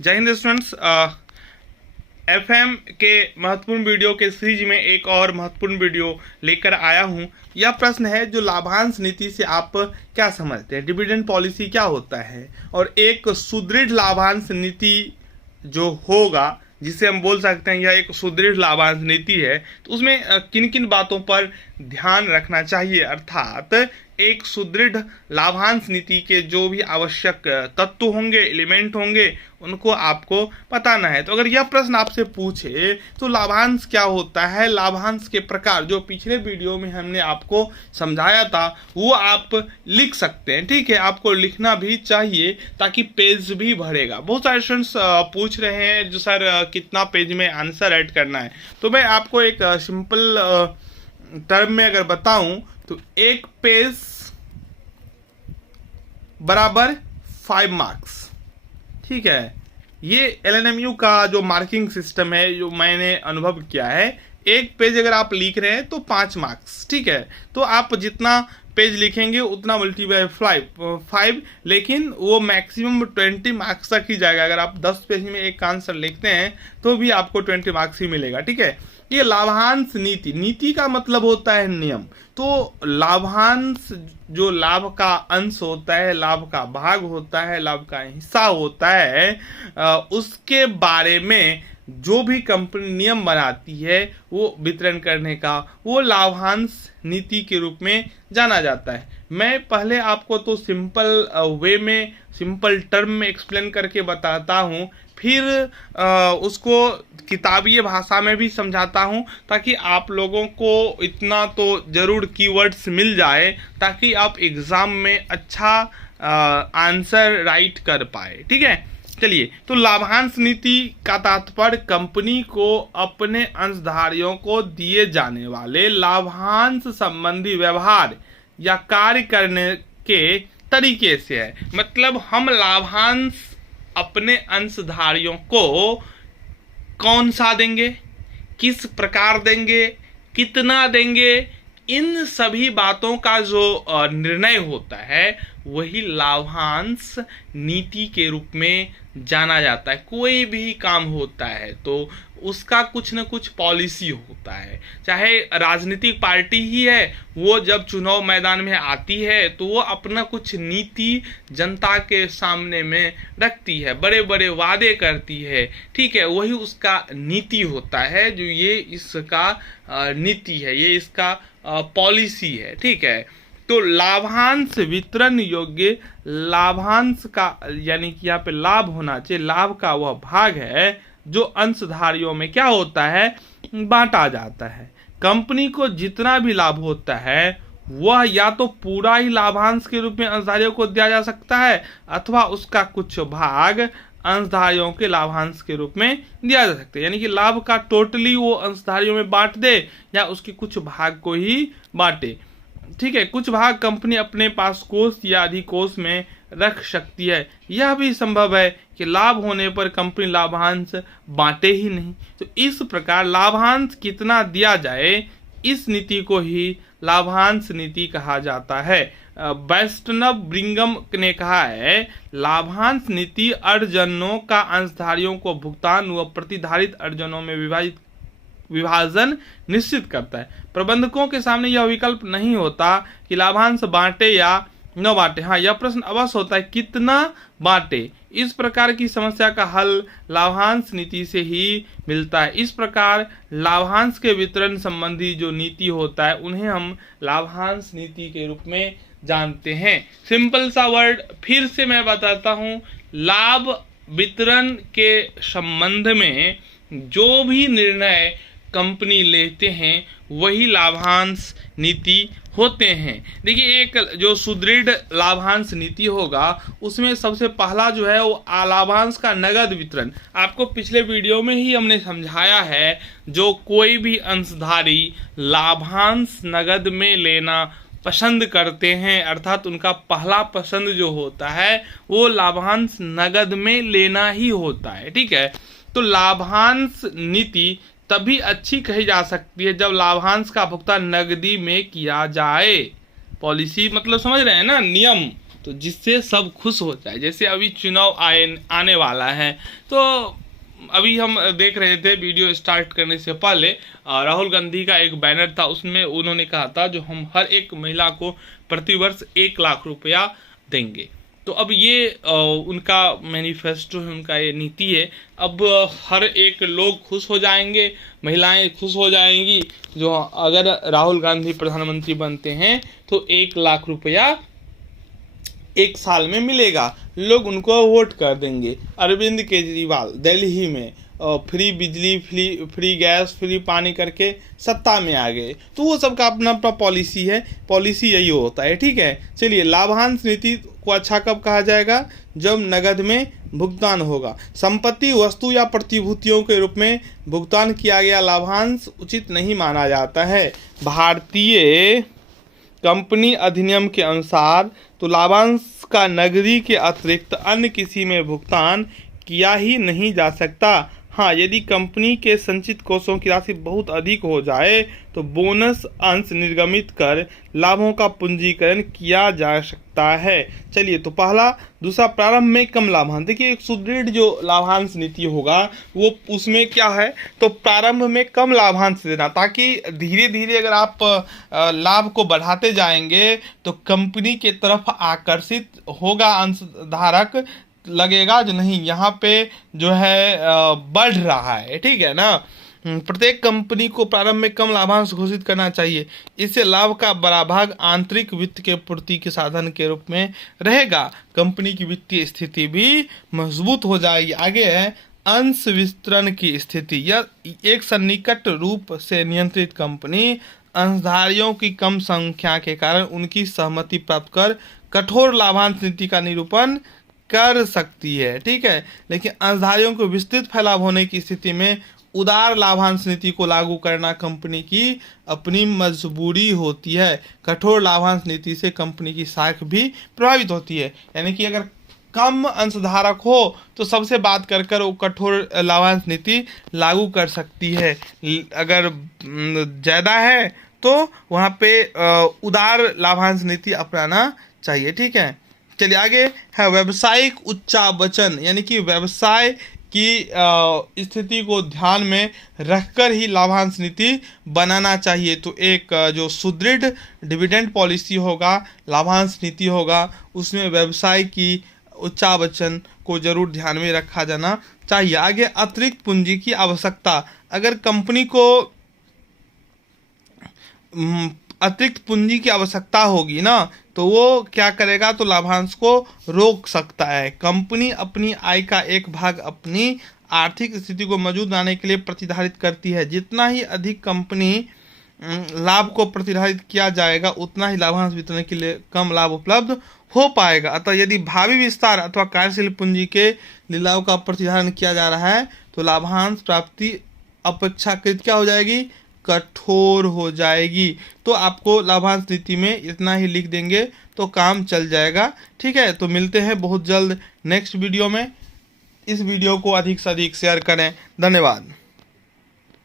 जय Hind students. FM के महत्वपूर्ण वीडियो के सीरीज में एक और महत्वपूर्ण वीडियो लेकर आया हूं। यह प्रश्न है, जो लाभांश नीति से आप क्या समझते हैं, डिविडेंड पॉलिसी क्या होता है, और एक सुदृढ़ लाभांश नीति जो होगा, जिसे हम बोल सकते हैं यह एक सुदृढ़ लाभांश नीति है, तो उसमें किन किन बातों पर ध्यान रखना चाहिए। अर्थात एक सुदृढ़ लाभांश नीति के जो भी आवश्यक तत्व होंगे, एलिमेंट होंगे, उनको आपको बताना है। तो अगर यह प्रश्न आपसे पूछे तो लाभांश क्या होता है, लाभांश के प्रकार जो पिछले वीडियो में हमने आपको समझाया था वो आप लिख सकते हैं। ठीक है, आपको लिखना भी चाहिए ताकि पेज भी भरेगा। बहुत सारे स्टूडेंट्स पूछ रहे हैं जो सर कितना पेज में आंसर ऐड करना है। तो मैं आपको एक सिंपल टर्म में अगर बताऊं तो एक पेज बराबर 5 मार्क्स। ठीक है, ये एलएनएमयू का जो मार्किंग सिस्टम है, जो मैंने अनुभव किया है, एक पेज अगर आप लिख रहे हैं तो 5 मार्क्स। ठीक है, तो आप जितना पेज लिखेंगे उतना मल्टीप्लाई 5, लेकिन वो मैक्सिमम 20 मार्क्स तक ही जाएगा। अगर आप 10 पेज में एक आंसर लिखते हैं तो भी आपको 20 मार्क्स ही मिलेगा। ठीक है, ये लाभांश नीति, नीति का मतलब होता है नियम। तो लाभांश जो लाभ का अंश होता है, लाभ का भाग होता है, लाभ का हिस्सा होता है, उसके बारे में जो भी कंपनी नियम बनाती है वो वितरण करने का, वो लाभांश नीति के रूप में जाना जाता है। मैं पहले आपको तो सिंपल वे में, सिंपल टर्म में एक्सप्लेन करके बताता हूँ, फिर उसको किताबी भाषा में भी समझाता हूँ, ताकि आप लोगों को इतना तो ज़रूर कीवर्ड्स मिल जाए ताकि आप एग्ज़ाम में अच्छा आंसर राइट कर पाए। ठीक है, चलिए। तो लाभांश नीति का तात्पर्य कंपनी को अपने अंशधारियों को दिए जाने वाले लाभांश संबंधी व्यवहार या कार्य करने के तरीके से है। मतलब हम लाभांश अपने अंशधारियों को कौन सा देंगे, किस प्रकार देंगे, कितना देंगे, इन सभी बातों का जो निर्णय होता है वही लाभांश नीति के रूप में जाना जाता है। कोई भी काम होता है तो उसका कुछ न कुछ पॉलिसी होता है। चाहे राजनीतिक पार्टी ही है, वो जब चुनाव मैदान में आती है तो वो अपना कुछ नीति जनता के सामने में रखती है, बड़े बड़े वादे करती है। ठीक है, वही उसका नीति होता है, जो ये इसका नीति है, ये इसका पॉलिसी है। ठीक है, तो लाभांश वितरण योग्य लाभांश का, यानी कि यहाँ पे लाभ होना चाहिए, लाभ का वह भाग है जो अंशधारियों में क्या होता है, बांटा जाता है। कंपनी को जितना भी लाभ होता है वह या तो पूरा ही लाभांश के रूप में अंशधारियों को दिया जा सकता है, अथवा उसका कुछ भाग अंशधारियों के लाभांश के रूप में दिया जा सकता है। यानी कि लाभ का टोटली वो अंशधारियों में बांट दे या उसके कुछ भाग को ही बांटे। ठीक है, कुछ भाग कंपनी अपने पास कोष या अधिकोष में रख सकती है। यह भी संभव है कि लाभ होने पर कंपनी लाभांश बांटे ही नहीं। तो इस प्रकार लाभांश कितना दिया जाए, इस नीति को ही लाभांश नीति कहा जाता है। वैष्णव ब्रिंगम ने कहा है, लाभांश नीति अर्जनों का अंशधारियों को भुगतान व प्रतिधारित अर्जनों में विभाजन निश्चित करता है। प्रबंधकों के सामने यह विकल्प नहीं होता कि लाभांश बांटे या न बांटे। हाँ, यह प्रश्न अवश्य होता है, कितना बांटे। इस प्रकार की समस्या का हल लाभांश नीति से ही मिलता है। इस प्रकार लाभांश के वितरण संबंधी जो नीति होता है उन्हें हम लाभांश नीति के रूप में जानते हैं। सिंपल सा वर्ड फिर से मैं बताता हूँ, लाभ वितरण के संबंध में जो भी निर्णय कंपनी लेते हैं वही लाभांश नीति होते हैं। देखिए, एक जो सुदृढ़ लाभांश नीति होगा उसमें सबसे पहला जो है वो लाभांश का नगद वितरण। आपको पिछले वीडियो में ही हमने समझाया है, जो कोई भी अंशधारी लाभांश नगद में लेना पसंद करते हैं, अर्थात उनका पहला पसंद जो होता है वो लाभांश नगद में लेना ही होता है। ठीक है, तो लाभांश नीति तभी अच्छी कही जा सकती है जब लाभांश का भुगतान नगदी में किया जाए। पॉलिसी मतलब समझ रहे हैं ना, नियम, तो जिससे सब खुश हो जाए। जैसे अभी चुनाव आने वाला है, तो अभी हम देख रहे थे वीडियो स्टार्ट करने से पहले राहुल गांधी का एक बैनर था, उसमें उन्होंने कहा था जो हम हर एक महिला को प्रतिवर्ष 1 लाख रुपया देंगे। तो अब ये उनका मैनिफेस्टो है, उनका ये नीति है। अब हर एक लोग खुश हो जाएंगे, महिलाएं खुश हो जाएंगी। जो अगर राहुल गांधी प्रधानमंत्री बनते हैं तो 1 लाख रुपया 1 साल में मिलेगा, लोग उनको वोट कर देंगे। अरविंद केजरीवाल दिल्ली में फ्री बिजली, फ्री गैस, फ्री पानी करके सत्ता में आ गए, तो वो सबका अपना अपना पॉलिसी है, पॉलिसी यही होता है, ठीक है। चलिए, लाभांश नीति को अच्छा कब कहा जाएगा? जब नगद में भुगतान होगा। संपत्ति, वस्तु या प्रतिभूतियों के रूप में भुगतान किया गया लाभांश उचित नहीं माना जाता है। भारतीय कंपनी अधिनियम के अनुसार तो लाभांश का नकदी के अतिरिक्त अन्य किसी में भुगतान किया ही नहीं जा सकता। हाँ, यदि कंपनी के संचित कोषों की राशि बहुत अधिक हो जाए तो बोनस अंश निर्गमित कर लाभों का पूंजीकरण किया जा सकता है। चलिए, तो पहला। दूसरा, प्रारंभ में कम लाभांश। देखिए, एक सुदृढ़ जो लाभांश नीति होगा वो उसमें क्या है, तो प्रारंभ में कम लाभांश देना, ताकि धीरे धीरे अगर आप लाभ को बढ़ाते जाएंगे तो कंपनी के तरफ आकर्षित होगा अंशधारक, लगेगा जो नहीं यहाँ पे जो है बढ़ रहा है, ठीक है ना। प्रत्येक कंपनी को प्रारंभ में कम लाभांश घोषित करना चाहिए। इससे लाभ का बड़ा भाग आंतरिक वित्त के पूर्ति के साधन के रूप में रहेगा। कंपनी की वित्तीय स्थिति भी मजबूत हो जाएगी। आगे है अंश वितरण की स्थिति। यह एक सन्निकट रूप से नियंत्रित कंपनी अंशधारियों की कम संख्या के कारण उनकी सहमति प्राप्त कर कठोर लाभांश नीति का निरूपण कर सकती है, ठीक है। लेकिन अंशधारियों को विस्तृत फैलाव होने की स्थिति में उदार लाभांश नीति को लागू करना कंपनी की अपनी मजबूरी होती है। कठोर लाभांश नीति से कंपनी की साख भी प्रभावित होती है। यानी कि अगर कम अंशधारक हो तो सबसे बात कर वो कठोर लाभांश नीति लागू कर सकती है। अगर ज़्यादा है तो वहाँ पे उदार लाभांश नीति अपनाना चाहिए, ठीक है। चलिए, आगे है व्यावसायिक उच्चावचन, यानी कि व्यवसाय की स्थिति को ध्यान में रखकर ही लाभांश नीति बनाना चाहिए। तो एक जो सुदृढ़ डिविडेंड पॉलिसी होगा, लाभांश नीति होगा, उसमें व्यवसाय की उच्चावचन को जरूर ध्यान में रखा जाना चाहिए। आगे अतिरिक्त पूंजी की आवश्यकता। अगर कंपनी को अतिरिक्त पूंजी की आवश्यकता होगी ना, तो वो क्या करेगा, तो लाभांश को रोक सकता है। कंपनी अपनी आय का एक भाग अपनी आर्थिक स्थिति को मजबूत बनाने के लिए प्रतिधारित करती है। जितना ही अधिक कंपनी लाभ को प्रतिधारित किया जाएगा, उतना ही लाभांश वितरण के लिए कम लाभ उपलब्ध हो पाएगा। अतः यदि भावी विस्तार अथवा कार्यशील पूंजी के लिए लाभ का प्रतिधारण किया जा रहा है तो लाभांश प्राप्ति अपेक्षाकृत क्या हो जाएगी, कठोर हो जाएगी। तो आपको लाभांश नीति में इतना ही लिख देंगे तो काम चल जाएगा, ठीक है। तो मिलते हैं बहुत जल्द नेक्स्ट वीडियो में। इस वीडियो को अधिक से अधिक शेयर करें। धन्यवाद।